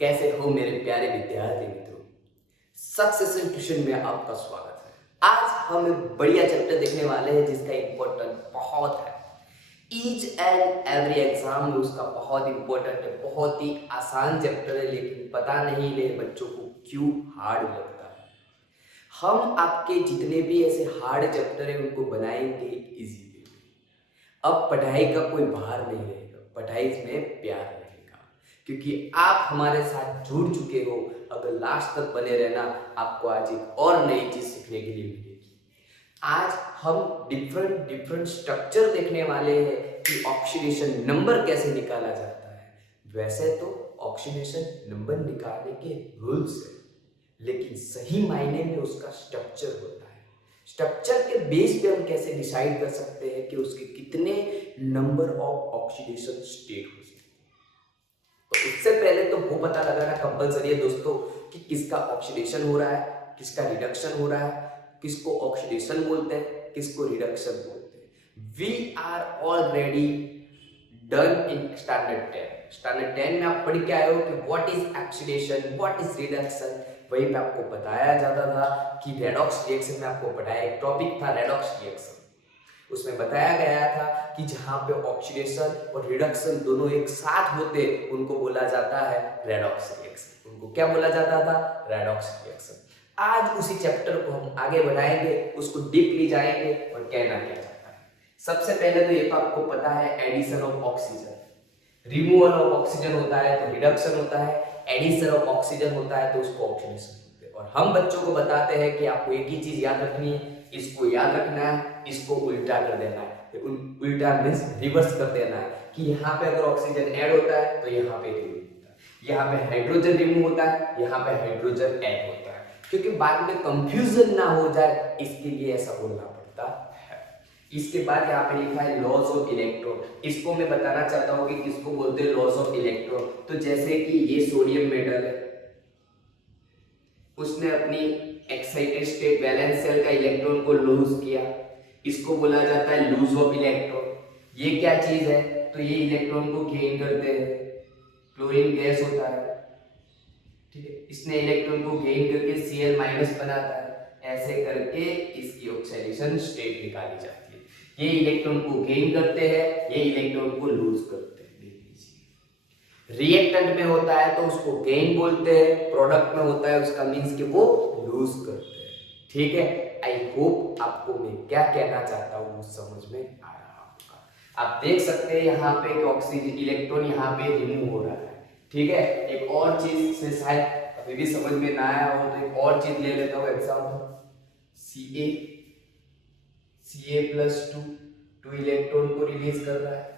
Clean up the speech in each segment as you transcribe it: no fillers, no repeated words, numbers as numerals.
कैसे हो मेरे प्यारे विद्यार्थी मित्रों। सक्सेशन ट्यूशन में आपका स्वागत है। आज हम एक बढ़िया चैप्टर देखने वाले हैं जिसका इम्पोर्टेंट बहुत है। ईच एंड एवरी एग्जाम में उसका बहुत इंपॉर्टेंट है, बहुत ही आसान चैप्टर है, लेकिन पता नहीं मेरे बच्चों को क्यों हार्ड लगता है। हम आपके जितने भी ऐसे हार्ड चैप्टर है उनको बनाएंगे इजी वे में। अब पढ़ाई का कोई भार नहीं रहेगा, पढ़ाई में प्यार रहेगा, क्योंकि आप हमारे साथ जुड़ चुके हो। अगर लास्ट तक बने रहना, आपको आज एक और नई चीज सीखने के लिए मिलेगी। आज हम डिफरेंट स्ट्रक्चर देखने वाले हैं कि ऑक्सीडेशन नंबर कैसे निकाला जाता है। वैसे तो ऑक्सीडेशन नंबर निकालने के रूल्स है, लेकिन सही मायने में उसका स्ट्रक्चर होता है। स्ट्रक्चर के बेस पे हम कैसे डिसाइड कर सकते हैं कि उसके कितने नंबर ऑफ ऑक्सीडेशन स्टेट हो सकते हैं। तो उससे पहले तो वो पता लगाना कंपलसरी है दोस्तों कि किसका ऑक्सीडेशन हो रहा है, किसका रिडक्शन हो रहा है, किसको ऑक्सीडेशन बोलते हैं, किसको रिडक्शन बोलते हैं। We are already done in standard 10। Standard 10 में आप पढ़ के आए हो कि what is oxidation, what is reduction. वहीं पे आपको बताया जाता था कि रेडॉक्स रिएक्शन में आपको पढ़ाया एक टॉपिक था रेडॉक्स रिएक्शन। उसमें बताया गया था कि जहां पे ऑक्सीडेशन और रिडक्शन दोनों एक साथ होते उनको बोला जाता है रेडॉक्स रिएक्शन। उनको क्या बोला जाता था? Redox reaction. आज उसी चैप्टर को हम आगे बढ़ाएंगे, उसको डीपली जाएंगे और कहना क्या चाहता है। सबसे पहले तो ये तो आपको पता है addition of oxygen, removal of oxygen होता है तो रिडक्शन होता है, एडिशन ऑफ ऑक्सीजन होता है तो उसको ऑक्सीडेशन होता है। और हम बच्चों को बताते हैं कि आपको एक ही चीज याद रखनी है, इसको याद रखना है, इसको उल्टा कर देना है। उल्टा मीन्स रिवर्स कर देना है कि यहाँ पे अगर ऑक्सीजन ऐड होता है तो यहाँ पे रिमूव होता है, यहाँ पे हाइड्रोजन रिमूव होता है, यहाँ पे हाइड्रोजन ऐड होता है। क्योंकि बाद में कंफ्यूजन ना हो जाए इसके लिए ऐसा बोलना पड़ता है। इसके बाद यहाँ पे लिखा है लॉस ऑफ इलेक्ट्रॉन। इसको मैं बताना चाहता हूँ कि किसको बोलते हैं लॉस ऑफ इलेक्ट्रॉन। तो जैसे कि ये सोडियम मेटल है, उसने अपनी एक्साइटेड स्टेट वैलेंस शेल का इलेक्ट्रॉन को लूज किया, इसको बोला जाता है लूज ऑफ इलेक्ट्रॉन। ये क्या चीज है? तो ये इलेक्ट्रॉन को गेन करते हैं, क्लोरीन गैस होता है, ठीक है। इसने इलेक्ट्रॉन को गेन करके Cl माइनस बनाता है, ऐसे करके इसकी ऑक्सीडेशन स्टेट निकाली जाती है। ये इलेक्ट्रॉन को गेन करते हैं, ये इलेक्ट्रॉन को लूज करते हैं। रिएक्टेंट में होता है तो उसको गेन बोलते हैं, प्रोडक्ट में होता है उसका मींस कि वो लूज करते हैं, ठीक है। आई होप आपको मैं क्या कहना चाहता हूँ समझ में आ रहा होगा। आप देख सकते हैं यहाँ पे कि ऑक्सीजन इलेक्ट्रॉन यहाँ पे रिमूव हो रहा है, ठीक है। एक और चीज से शायद अभी भी समझ में ना आया हो तो एक और चीज ले लेता हूँ एग्जाम्पल। Ca+2 2 इलेक्ट्रॉन को रिलीज कर रहा है।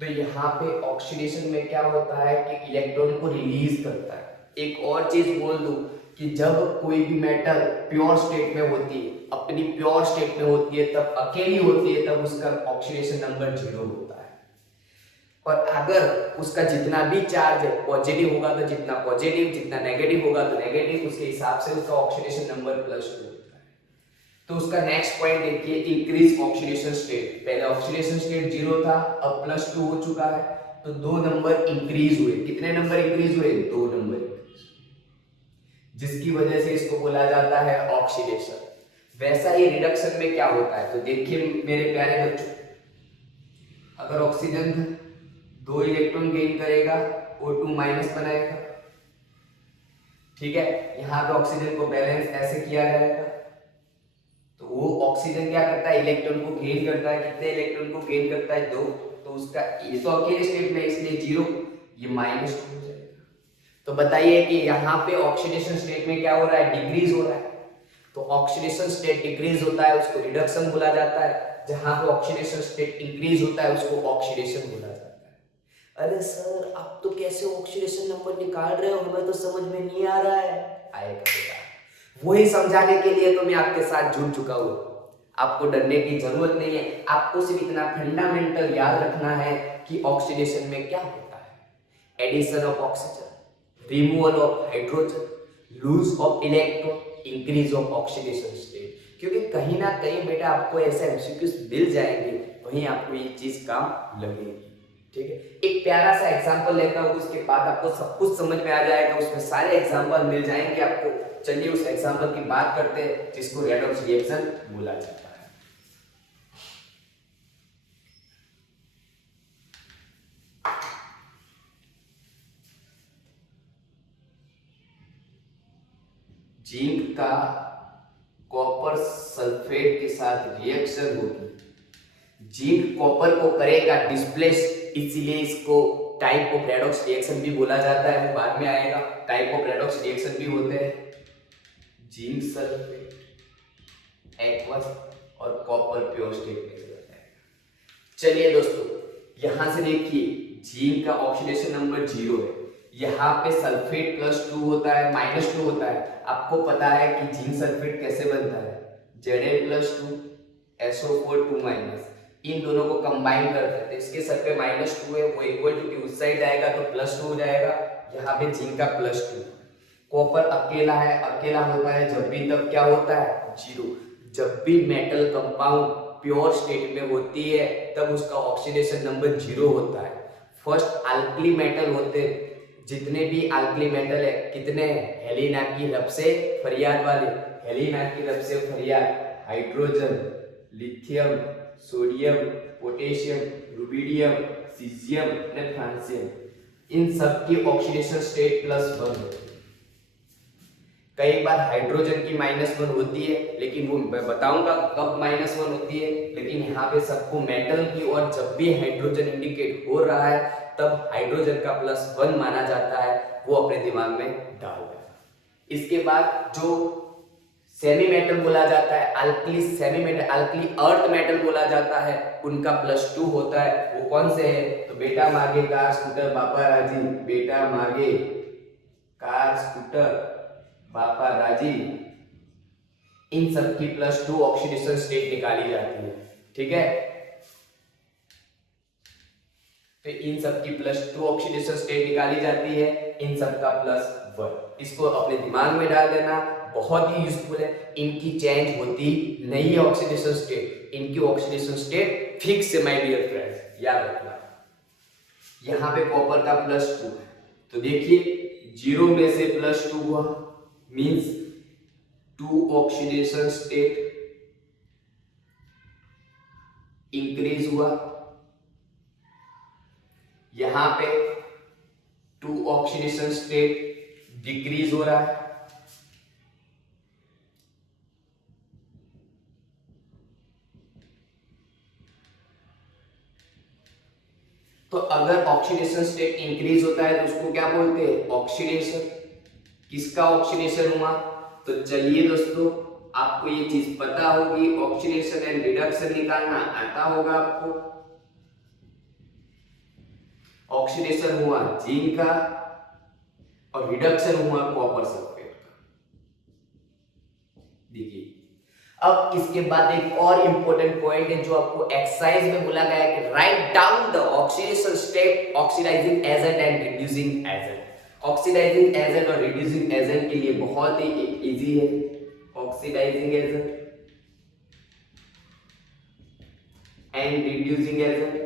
तो यहाँ पे ऑक्सीडेशन में क्या होता है कि इलेक्ट्रॉन को रिलीज करता है। एक और चीज बोल दूं कि जब कोई भी मेटल प्योर स्टेट में होती है, अपनी प्योर स्टेट में होती है, तब अकेली होती है, तब उसका ऑक्सीडेशन नंबर 0 होता है। और अगर उसका जितना भी चार्ज है पॉजिटिव होगा तो जितना पॉजिटिव, जितना नेगेटिव होगा तो नेगेटिव, उसके हिसाब से उसका ऑक्सीडेशन नंबर +2 होता है। तो उसका नेक्स्ट पॉइंट देखिए इंक्रीज ऑक्सीडेशन स्टेट। पहले ऑक्सीडेशन स्टेट 0 था, अब +2 हो चुका है, तो 2 नंबर इंक्रीज हुए। कितने नंबर इंक्रीज हुए? 2 नंबर इंक्रीज, जिसकी वजह से इसको बोला जाता है ऑक्सीडेशन। वैसा ही रिडक्शन में क्या होता है, तो देखिए मेरे प्यारे बच्चों, अगर ऑक्सीजन 2 इलेक्ट्रॉन गेन करेगा, O2 माइनस बनाएगा, ठीक है। यहाँ पे ऑक्सीजन को बैलेंस ऐसे किया जाएगा, तो वो ऑक्सीजन क्या करता है? इलेक्ट्रॉन को गेन करता है। कितने इलेक्ट्रॉन को गेन करता है? 2। तो उसका ये तो अकेले स्टेट में इसलिए 0, ये -2 हो जाएगा। तो बताइए कि यहाँ पे ऑक्सीडेशन स्टेट में क्या हो रहा है? डिक्रीज हो रहा है। तो ऑक्सीडेशन स्टेट डिक्रीज होता है उसको रिडक्शन बोला जाता है, जहां पे ऑक्सीडेशन स्टेट इंक्रीज होता है उसको ऑक्सीडेशन बोला जाता है। अरे सर आप तो कैसे ऑक्सीडेशन नंबर निकाल रहे हो, हमें तो समझ में नहीं आ रहा है। आएगा, वही समझाने के लिए तो मैं आपके साथ जुड़ चुका हूं। आपको डरने की जरूरत नहीं है, आपको सिर्फ इतना फंडामेंटल याद रखना है कि ऑक्सीडेशन में क्या होता है। Addition of oxygen, removal of hydrogen, lose of electron, increase of oxidation state. क्योंकि कहीं ना कहीं बेटा आपको ऐसे एमसीक्यूज मिल जाएंगे, वहीं आपको ये चीज काम लगेगी। ठीक है, एक प्यारा सा एग्जांपल लेता हूँ, उसके बाद आपको सब कुछ समझ में आ जाएगा, उसमें सारे एग्जांपल मिल जाएंगे आपको। चलिए उस एग्जांपल की बात करते हैं जिसको रेडॉक्स रिएक्शन बोला जाता है। जिंक का कॉपर सल्फेट के साथ रिएक्शन होगी, जिंक कॉपर को करेगा डिस्प्लेस, इसीलिए इसको टाइप ऑफ रेडॉक्स रिएक्शन भी बोला जाता है, वो बाद में आएगा। टाइप ऑफ रेडॉक्स रिएक्शन भी होते हैं, जिंक सल्फेट एक्वस और कॉपर प्योर स्टेट में रहता है। चलिए दोस्तों, यहां से देखिए जिंक का ऑक्सीडेशन नंबर 0 है, यहाँ पे सल्फेट +2 होता है, -2 होता है। आपको पता है कि जिंक सल्फेट कैसे बनता है, Za+2 SO4 2-, इन दोनों को कंबाइन करते हैं तो इसके सर पे -2 है, वो इक्वल टू उस साइड आएगा तो +2 हो जाएगा, यहाँ पे जिंक का +2। कॉपर अकेला है, अकेला होता है जब भी, तब क्या होता है 0। जब भी मेटल कंपाउंड प्योर स्टेट में होती है तब उसका ऑक्सीडेशन नंबर 0 होता है। फर्स्ट अल्कली मेटल होते, जितने भी अल्कली मेटल है कितने, हेलिना की रब से फरियाद वाले, हेलिना की रब से फरियाद, hydrogen, lithium, sodium, potassium, rubidium, caesium और फ्रांसियम, इन सब की ऑक्सीडेशन स्टेट +1 है। कई बार हाइड्रोजन की -1 होती है, लेकिन वो मैं बताऊंगा कब -1 होती है, लेकिन यहाँ पे सबको मेटल की, और जब भी हाइड्रोजन इंडिकेट हो रहा है तब हाइड्रोजन का +1 माना जाता है, वो अपने दिमाग में डाल देना। इसके बाद जो सेमी मेटल बोला जाता है, alkali semi metal, alkali earth metal बोला जाता है, उनका +2 होता है। वो कौन से है, तो बेटा मागे कार स्कूटर बापा राजी, बेटा मागे कार स्कूटर बापा राजी, इन सब की +2 ऑक्सीडेशन स्टेट निकाली जाती है। ठीक है, तो इन सब की +2 ऑक्सीडेशन स्टेट निकाली जाती है, इन सब का +1। इसको अपने दिमाग में डाल देना, बहुत ही यूजफुल है। इनकी चेंज होती नहीं है ऑक्सीडेशन स्टेट, इनकी ऑक्सीडेशन स्टेट फिक्स है माय डियर फ्रेंड्स, याद रखना। यहाँ पे कॉपर का +2 है, तो देखिए 0 में से +2 हुआ, मींस 2 ऑक्सीडेशन स्टेट इंक्रीज हुआ। यहां पे 2 ऑक्सीडेशन स्टेट डिक्रीज हो रहा है। तो अगर ऑक्सीडेशन स्टेट इंक्रीज होता है तो उसको क्या बोलते हैं, ऑक्सीडेशन। किसका ऑक्सीडेशन हुआ, तो चलिए दोस्तों आपको ये चीज पता होगी, ऑक्सीडेशन एंड रिडक्शन निकालना आता होगा आपको। ऑक्सीडेशन हुआ जिंक का और रिडक्शन हुआ कॉपर सल्फेट का। देखिए अब इसके बाद एक और इंपॉर्टेंट पॉइंट है जो आपको एक्सरसाइज में बोला गया है कि write down the oxidation step, oxidising agent and reducing agent. Oxidising agent और रिड्यूसिंग एजेंट के लिए बहुत ही इजी है, oxidising agent and reducing agent.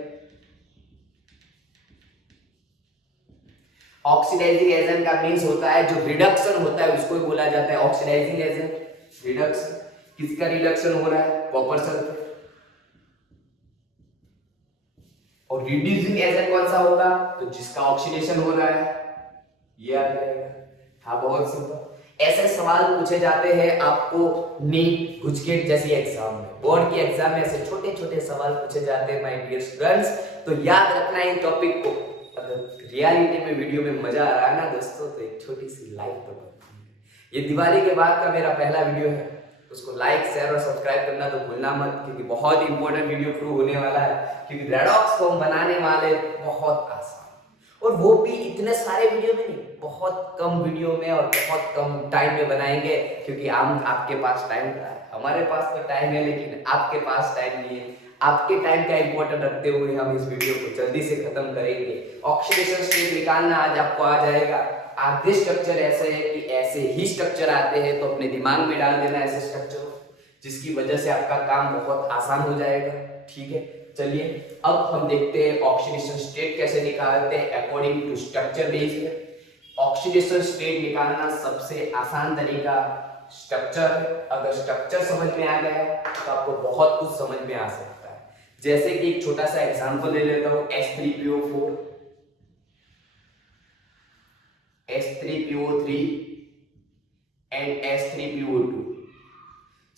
Oxidising agent का मींस होता है जो रिडक्शन होता है उसको ही बोला जाता है ऑक्सीडाइजिंग एजेंट। रिडक्शन, किसका रिडक्शन हो रहा है, कॉपर सल्फेट। और रिड्यूसिंग एजेंट कौन सा होगा, तो जिसका ऑक्सीडेशन हो रहा है, ये आ जाएगा। हाँ बहुत सिंपल। ऐसे सवाल पूछे जाते हैं आपको नीट, गुजकेट जैसी एग्जाम में, बोर्ड की एग्जाम में ऐसे छोटे छोटे सवाल पूछे जाते हैं माय डियर स्टूडेंट्स। तो याद रखना इन टॉपिक को। अगर रियलिटी में वीडियो में मजा आ रहा है ना दोस्तों, तो एक छोटी सी लाइक तो बनती है। ये दिवाली के बाद का मेरा पहला वीडियो है, उसको लाइक शेयर और सब्सक्राइब करना तो भूलना मत, क्योंकि बहुत ही इंपॉर्टेंट वीडियो प्रूव होने वाला है। क्योंकि रेडॉक्स को हम बनाने वाले बहुत आसान, और वो भी इतने सारे वीडियो में नहीं, बहुत कम वीडियो में और बहुत कम टाइम में बनाएंगे। क्योंकि हम आपके पास टाइम है, हमारे पास तो टाइम है लेकिन आपके पास टाइम नहीं है। आपके टाइम का इंपॉर्टेंट रखते हुए हम इस वीडियो को जल्दी से खत्म करेंगे। ऑक्सीडेशन स्टेट निकालना आज आपको आ जाएगा। आधे स्ट्रक्चर ऐसे है कि ऐसे ही स्ट्रक्चर आते हैं, तो अपने दिमाग में डाल देना ऐसे स्ट्रक्चर, जिसकी वजह से आपका काम बहुत आसान हो जाएगा। ठीक है, चलिए अब हम देखते हैं ऑक्सीडेशन स्टेट कैसे निकालते हैं according to structure based. Oxidation state निकालना सबसे आसान तरीका स्ट्रक्चर। अगर स्ट्रक्चर समझ में आ गया तो आपको बहुत कुछ समझ में आ सकता है। जैसे कि एक छोटा सा एग्जांपल ले लेता हूं, H3PO4 H3PO3 एंड H3PO2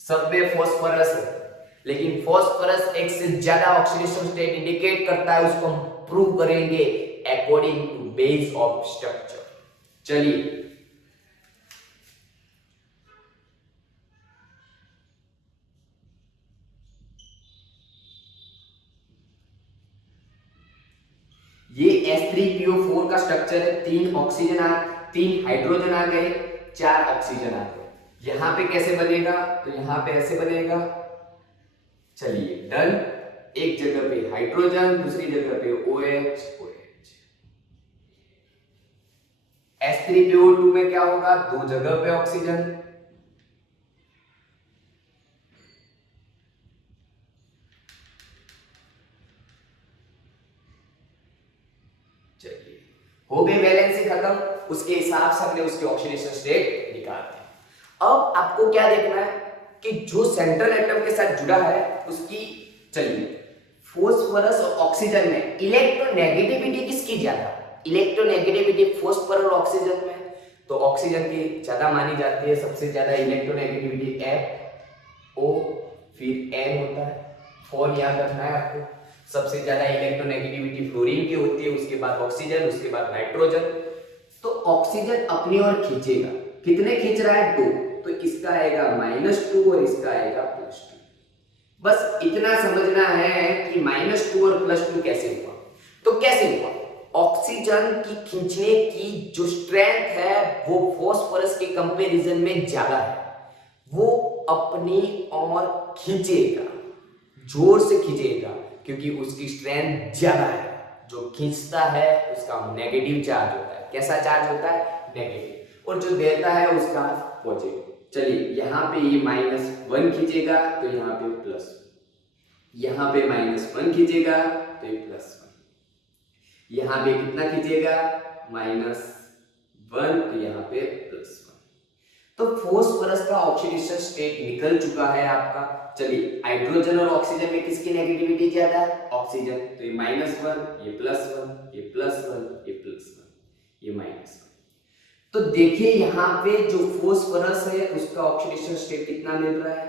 सब में फॉस्फोरस है, लेकिन फॉस्फोरस एक से ज्यादा ऑक्सीडेशन स्टेट इंडिकेट करता है, उसको हम प्रूव करेंगे according to base of structure. चलिए ये H3PO4 का स्ट्रक्चर है, 3 हाइड्रोजन आ गए, 4 ऑक्सीजन आ गए। यहां पे कैसे बनेगा, तो यहां पे ऐसे बनेगा। चलिए डन, एक जगह पे हाइड्रोजन, दूसरी जगह पे OH। H3PO2 में क्या होगा, 2 जगह पे ऑक्सीजन, चलिए हो गई वैलेंसी खत्म। उसके हिसाब से हमने उसकी ऑक्सीडेशन स्टेट निकाल दी। अब आपको क्या देखना है कि जो सेंट्रल एटम के साथ जुड़ा है उसकी, चलिए फॉस्फोरस और ऑक्सीजन में इलेक्ट्रोनेगेटिविटी किसकी ज्यादा, इलेक्ट्रोनेगेटिविटी फॉस्फोरस और ऑक्सीजन में, तो ऑक्सीजन की ज्यादा मानी जाती है। सबसे ज्यादा इलेक्ट्रोनेगेटिविटी FO फिर N होता है, 4 याद रखना है आपको। सबसे ज्यादा इलेक्ट्रोनेगेटिविटी फ्लोरीन की होती है, उसके बाद ऑक्सीजन, उसके बाद नाइट्रोजन। तो ऑक्सीजन अपनी ओर खींचेगा, कितने खींच रहा है, 2, तो इसका आएगा -2 और इसका आएगा +2। बस इतना समझना है कि -2 और +2 कैसे हुआ। तो कैसे हुआ, ऑक्सीजन की खींचने की जो स्ट्रेंथ है वो फॉस्फोरस के कंपैरिजन में ज्यादा है, वो अपनी ओर खींचेगा, जोर से खींचेगा, क्योंकि उसकी स्ट्रेंथ ज्यादा है। जो खींचता है उसका नेगेटिव चार्ज होता है। कैसा चार्ज होता है, नेगेटिव, और जो देता है उसका पॉजिटिव। चलिए यहाँ पे ये -1 खींचेगा तो यहाँ पे +1, यहाँ पे -1 खींचेगा तो ये +1, यहाँ पे कितना खींचेगा, -1, तो यहाँ पे +1। तो फॉस्फोरस का ऑक्सीडेशन स्टेट निकल चुका है आपका। चलिए हाइड्रोजन और ऑक्सीजन में किसकी नेगेटिविटी ज्यादा है, ऑक्सीजन, तो ये -1, ये +1, ये +1, ये +1, ये -1। तो देखिए यहाँ पे जो फॉस्फोरस है उसका ऑक्सीडेशन स्टेट कितना मिल रहा है,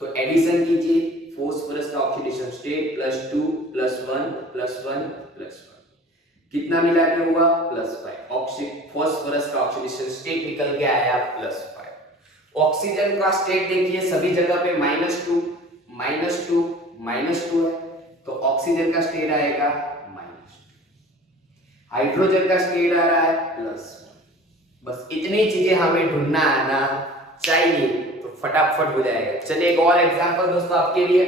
तो एडिशन कीजिए, फॉस्फोरस का ऑक्सीडेशन स्टेट +2 +1 +1 +1, कितना मिला के हुआ, +5। फॉस्फोरस का ऑक्सीडेशन स्टेट निकल के आया +5। ऑक्सीजन का स्टेट देखिए सभी जगह पे -2 -2 -2 है, तो ऑक्सीजन का स्टेट आएगा -2, हाइड्रोजन का स्टेट आ रहा है +1। बस इतनी चीजें हमें ढूंढना आना चाहिए तो फटाफट हो जाएगा। चलिए एक और एग्जांपल दोस्तों आपके लिए,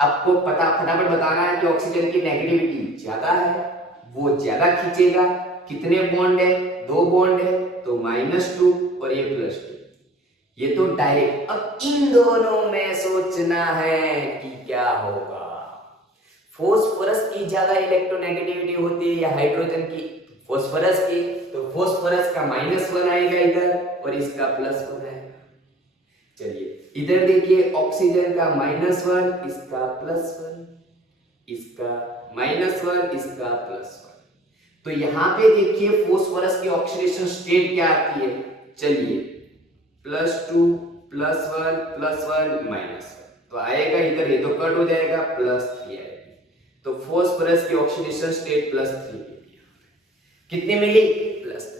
आपको फटाफट बताना है कि ऑक्सीजन की नेगेटिविटी ज्यादा है, वो ज्यादा खींचेगा। कितने बॉन्ड है, 2 बॉन्ड है, तो -2 और ये +2। ये तो डायरेक्ट, अब इन दोनों में सोचना है कि क्या होगा, फॉस्फोरस की ज्यादा इलेक्ट्रोनेगेटिविटी होती है या हाइड्रोजन की, फॉस्फोरस की, तो फॉस्फोरस का -1 आएगा इधर और इसका +1 आएगा। चलिए इधर देखिए ऑक्सीजन का -1, इसका +1, इसका -1, इसका +1। तो यहां पे देखिए फॉस्फोरस की ऑक्सीडेशन स्टेट क्या आती है, चलिए +2 +1 +1 -1, तो आएगा इधर, ये तो कट हो जाएगा, +3 आएगी। तो फॉस्फोरस की ऑक्सीडेशन स्टेट +3 मिली, कितनी मिली, +3।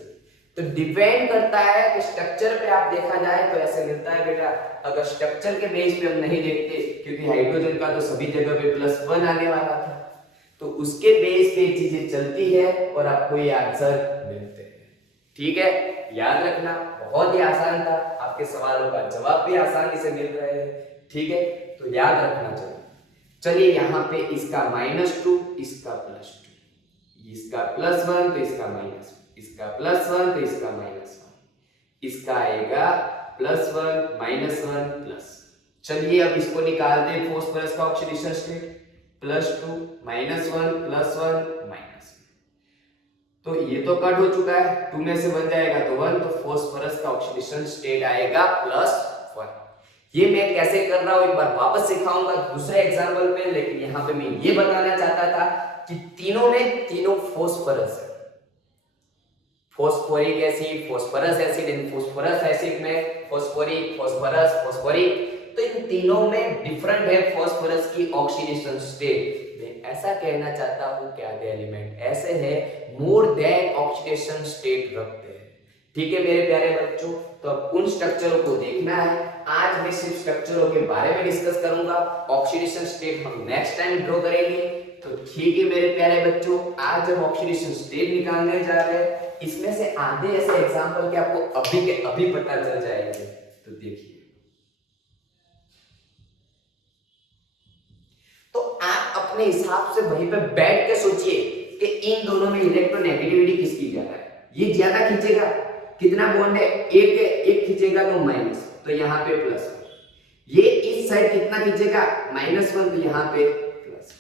तो डिपेंड करता है कि स्ट्रक्चर पे आप देखा जाए तो ऐसे मिलता है बेटा। अगर स्ट्रक्चर के बेस पे हम नहीं देखते, क्योंकि हाइड्रोजन का तो सभी जगह पे +1 आने वाला था, तो उसके बेस पे चीजें चलती है और आपको ये आंसर मिलते हैं। ठीक है, याद रखना, बहुत ही आसान था, आपके सवालों का जवाब भी आसानी से मिल रहे हैं। ठीक है, तो याद रखना चाहिए। चलिए यहाँ पे इसका -2, इसका +2, इसका +1 तो इसका -1, इसका +1 तो इसका -1, इसका आएगा +1 -1 प्लस। चलिए अब इसको निकालते हैं फॉस्फोरस का ऑक्सीडेशन स्टेट। +2 -1 +1 -1। तो ये तो कट हो चुका है, 2 में से बन जाएगा तो 1, तो फास्फोरस का ऑक्सीडेशन स्टेट आएगा +1। ये मैं कैसे कर रहा हूं एक बार वापस सिखाऊंगा दूसरे एग्जांपल में, लेकिन यहां पे मैं ये बताना चाहता था कि तीनों में तीनों फास्फोरस है। फॉस्फोरिक एसिड, फास्फोरस एसिड, इन फास्फोरस एसिड में फास्फोरिक, फास्फोरस, फास्फोरिक, तो इन तीनों में डिफरेंट है फास्फोरस की ऑक्सीडेशन स्टेट। मैं ऐसा कहना चाहता हूं कि आधे एलिमेंट ऐसे है मोर देन ऑक्सीडेशन स्टेट रखते हैं। ठीक है मेरे प्यारे बच्चों, तो अब उन स्ट्रक्चरों को देखना है। आज मैं सिर्फ स्ट्रक्चरों के बारे में डिस्कस करूंगा, ऑक्सीडेशन स्टेट हम नेक्स्ट टाइम ड्रॉ करेंगे। तो ठीक है मेरे प्यारे बच्चों, आज हम ऑक्सीडेशन स्टेट निकालने जा रहे हैं। इसमें से आधे ऐसे एग्जांपल के आपको अभी के अभी पता चल जाएंगे, तो देखिए। तो आप अपने हिसाब से वहीं पे बैठ के सोचिए कि इन दोनों में इलेक्ट्रोनेगेटिविटी किसकी ज्यादा है। ये ज्यादा खींचेगा, कितना बॉन्ड है, एक खींचेगा तो माइनस, तो यहाँ पे +1। ये इस साइड कितना खींचेगा, -1, तो यहाँ पे +1।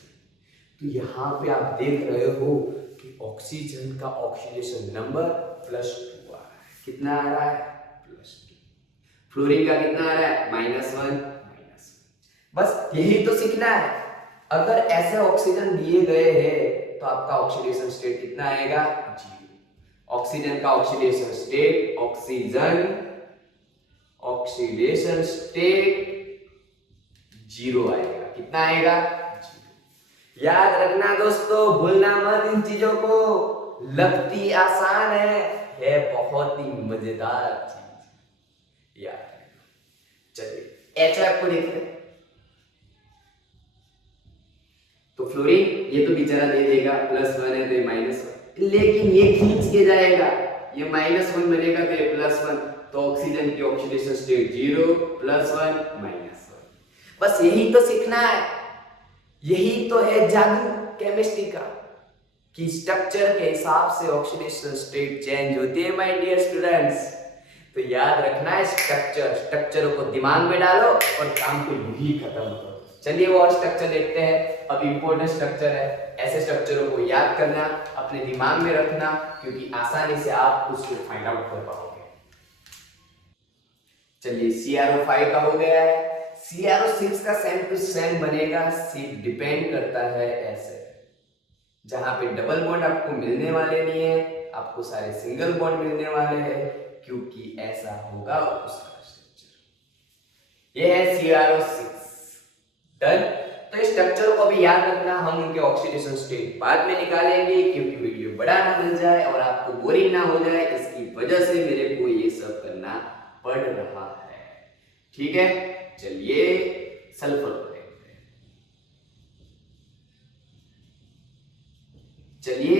तो यहाँ पे आप देख रहे हो कि ऑक्सीजन का ऑक्सीडेशन नंबर +2 आ रहा है। कितना आ रहा है, +2। फ्लोरीन का कितना आ रहा है, -1 -1। बस यही तो सीखना है। अगर ऐसे ऑक्सीजन दिए गए हैं तो आपका ऑक्सीडेशन स्टेट कितना आएगा, 0। ऑक्सीजन का ऑक्सीडेशन स्टेट, ऑक्सीडेशन स्टेट 0 आएगा। कितना आएगा, 0। याद रखना दोस्तों, भूलना मत इन चीजों को। लगती आसान है बहुत ही मजेदार चीज, याद रखना। चलिए HF को देखते हैं। तो फ्लोरीन ये तो बेचारा दे देगा, +1 है तो ये -1, लेकिन ये खींच के जाएगा, ये -1 बनेगा तो ये +1, तो ऑक्सीजन की ऑक्सीडेशन स्टेट 0 +1 -1। बस यही तो सीखना है, यही तो है जादू केमिस्ट्री का, कि स्ट्रक्चर के हिसाब से ऑक्सीडेशन स्टेट चेंज होती है माय डियर स्टूडेंट्स। तो याद रखना है स्ट्रक्चरों को दिमाग में डालो और काम को यूं ही खत्म करो। चलिए वो और स्ट्रक्चर देखते हैं। अब इंपॉर्टेंट स्ट्रक्चर है, ऐसे स्ट्रक्चरों को याद करना, अपने दिमाग में रखना, क्योंकि आसानी से आप उसको फाइंड आउट कर पाओगे। चलिए CrO5 का हो गया है। CrO6 का सेम टू सेम बनेगा, सिर्फ डिपेंड करता है ऐसे, जहां पे डबल बॉन्ड आपको मिलने वाले नहीं है, आपको सारे सिंगल बॉन्ड मिलने वाले हैं, क्योंकि ऐसा होगा उसका स्ट्रक्चर। ये है CrO6 डन। तो इस स्ट्रक्चर को भी याद रखना, हम उनके ऑक्सीडेशन स्टेट बाद में निकालेंगे, क्योंकि वीडियो बड़ा ना बन जाए और आपको बोरिंग ना हो जाए, इसकी वजह से मेरे को ये सब करना पड़ रहा है। ठीक है, चलिए सल्फर को देखते हैं। चलिए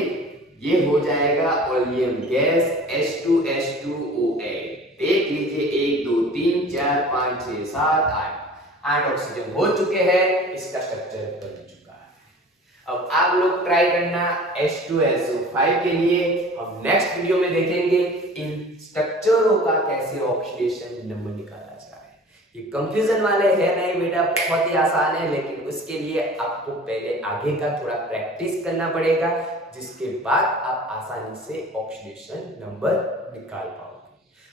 ये हो जाएगा ऑलियम गैस H2H2O8। देख लीजिए 1 2 3 4 5 6 7 8 ऑक्सीजन हो चुके हैं, इसका स्ट्रक्चर बन चुका है। अब आप लोग ट्राई करना H2SO5 के लिए। हम नेक्स्ट वीडियो में देखेंगे इन स्ट्रक्चरों का कैसे ऑक्सीडेशन नंबर निकाला जाए। ये कंफ्यूजन वाले है नहीं बेटा, बहुत ही आसान है, लेकिन उसके लिए आपको पहले आगे का थोड़ा प्रैक्टिस करना पड़ेगा, जिसके बाद आप आसानी से ऑक्सीडेशन नंबर निकाल पाओगे।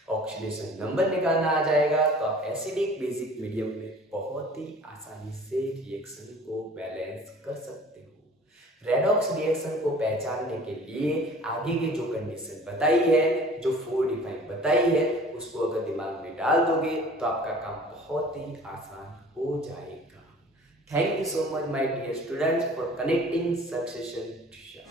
ऑक्सीडेशन नंबर निकालना आ जाएगा तो आप एसिडिक बेसिक मीडियम में बहुत ही आसानी से रिएक्शन को बैलेंस कर सकते हो। रेडॉक्स रिएक्शन को पहचानने के लिए आगे की जो कंडीशन बताई है, जो 4 डिफाइन बताई है, उसको अगर दिमाग में डाल दोगे तो आपका काम बहुत ही आसान हो जाएगा। Thank you so much my dear students for connecting succession tuition.